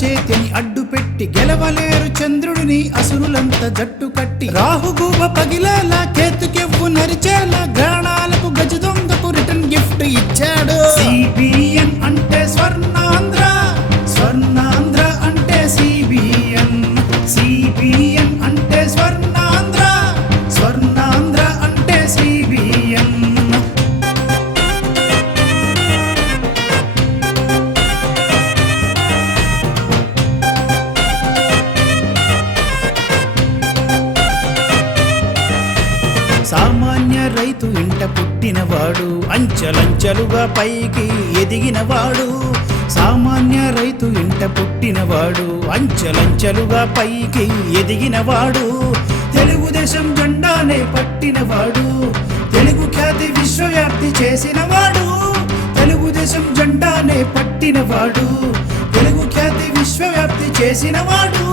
చేతిని అడ్డు పెట్టి గెలవలేరు చంద్రుడిని అసురులంత జట్టు కట్టి రాహుగూబ పగిలేలా కేతుకెవ్వు నరిచేలా గ్రాణాలకు గజ దొంగకు రిటర్న్ గిఫ్ట్ ఇచ్చాడు. సిబిఎన్ అంటే స్వర్ణాంధ్ర, స్వర్ణాంధ్ర అంటే సిబిఎన్, సిబిఎన్ అంటే స్వర్ణాంధ్ర, స్వర్ణాంధ్ర అంటే సిబిఎన్. సామాన్య రైతు ఇంట పుట్టినవాడు, అంచెలంచెలుగా పైకి ఎదిగినవాడు. సామాన్య రైతు ఇంట పుట్టినవాడు, అంచెలంచెలుగా పైకి ఎదిగినవాడు. తెలుగుదేశం జెండానే పట్టినవాడు, తెలుగు ఖ్యాతి విశ్వవ్యాప్తి చేసినవాడు. తెలుగుదేశం జెండానే పట్టినవాడు, తెలుగు ఖ్యాతి విశ్వవ్యాప్తి చేసినవాడు.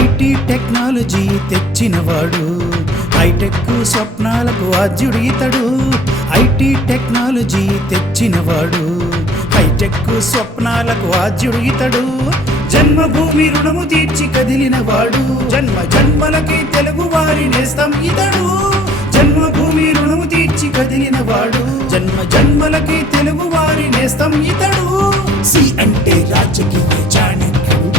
ఐటీ టెక్నాలజీ తెచ్చినవాడు, హైటెక్ స్వప్నాలకు ఆద్యుడు ఇతడు. ఐటీ టెక్నాలజీ తెచ్చినవాడు, హైటెక్ స్వప్నాలకు ఆద్యుడు ఇతడు. జన్మభూమి రుణము తీర్చి కదిలినవాడు, జన్మ జన్మలకి తెలుగు వారి నేస్తం ఇతడు. జన్మభూమి రుణము తీర్చి కదిలినవాడు, జన్మ జన్మలకి తెలుగు వారి నేస్తం ఇతడు. సి అంటే రాజకీయ చాణక్యుడు,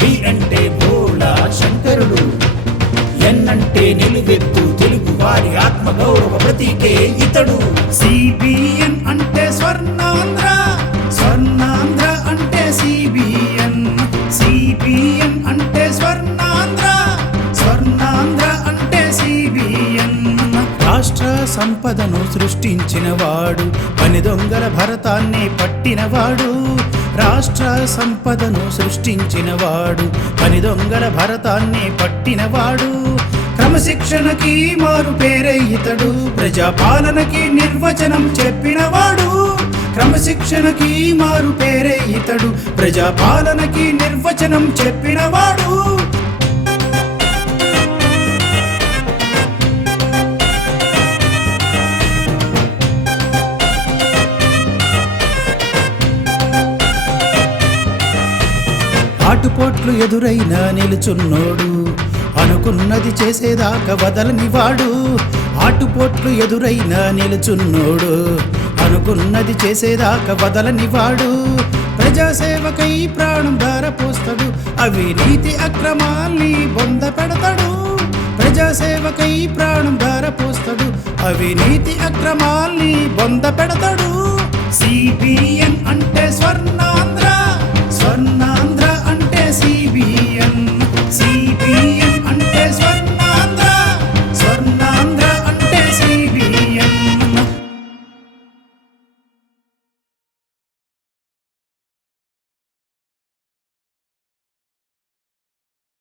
బి అంటే భోళా శంకరుడు, ఎన్ అంటే నిలువెత్తు తెలుగు వారి ఆత్మగౌరవ ప్రతీకే ఇతడు. సిబిఎన్ అంటే స్వర్ణాంధ్ర, స్వర్ణాంధ్ర అంటే సిబిఎన్, సిబిఎన్ అంటే స్వర్ణాంధ్ర, స్వర్ణాంధ్ర అంటే సిబిఎన్. రాష్ట్ర సంపదను సృష్టించినవాడు, పని దొంగల భరతాన్ని పట్టినవాడు. రాష్ట్ర సంపదను సృష్టించినవాడు, పని దొంగల భరతాన్ని పట్టినవాడు. క్రమశిక్షణకి మారు పేరే ఇతడు, ప్రజాపాలనకి నిర్వచనం చెప్పినవాడు. క్రమశిక్షణకి మారు పేరే ఇతడు, ప్రజాపాలనకి నిర్వచనం చెప్పినవాడు. ఆటుపోట్లు ఎదురైనా నిలుచున్నోడు, అనుకున్నది చేసేదాకా వదలనివాడు. ఆటుపోట్లు ఎదురైనా నిలుచున్నోడు, అనుకున్నది చేసేదాకా వదలనివాడు. ప్రజాసేవకై ప్రాణం ధారపోస్తాడు, అవినీతి అక్రమాల్ని బొంద పెడతాడు. ప్రజాసేవకై ప్రాణం ధారపోస్తాడు, అవినీతి అక్రమాల్ని బొంద పెడతాడు. సిబిఎన్ అంటే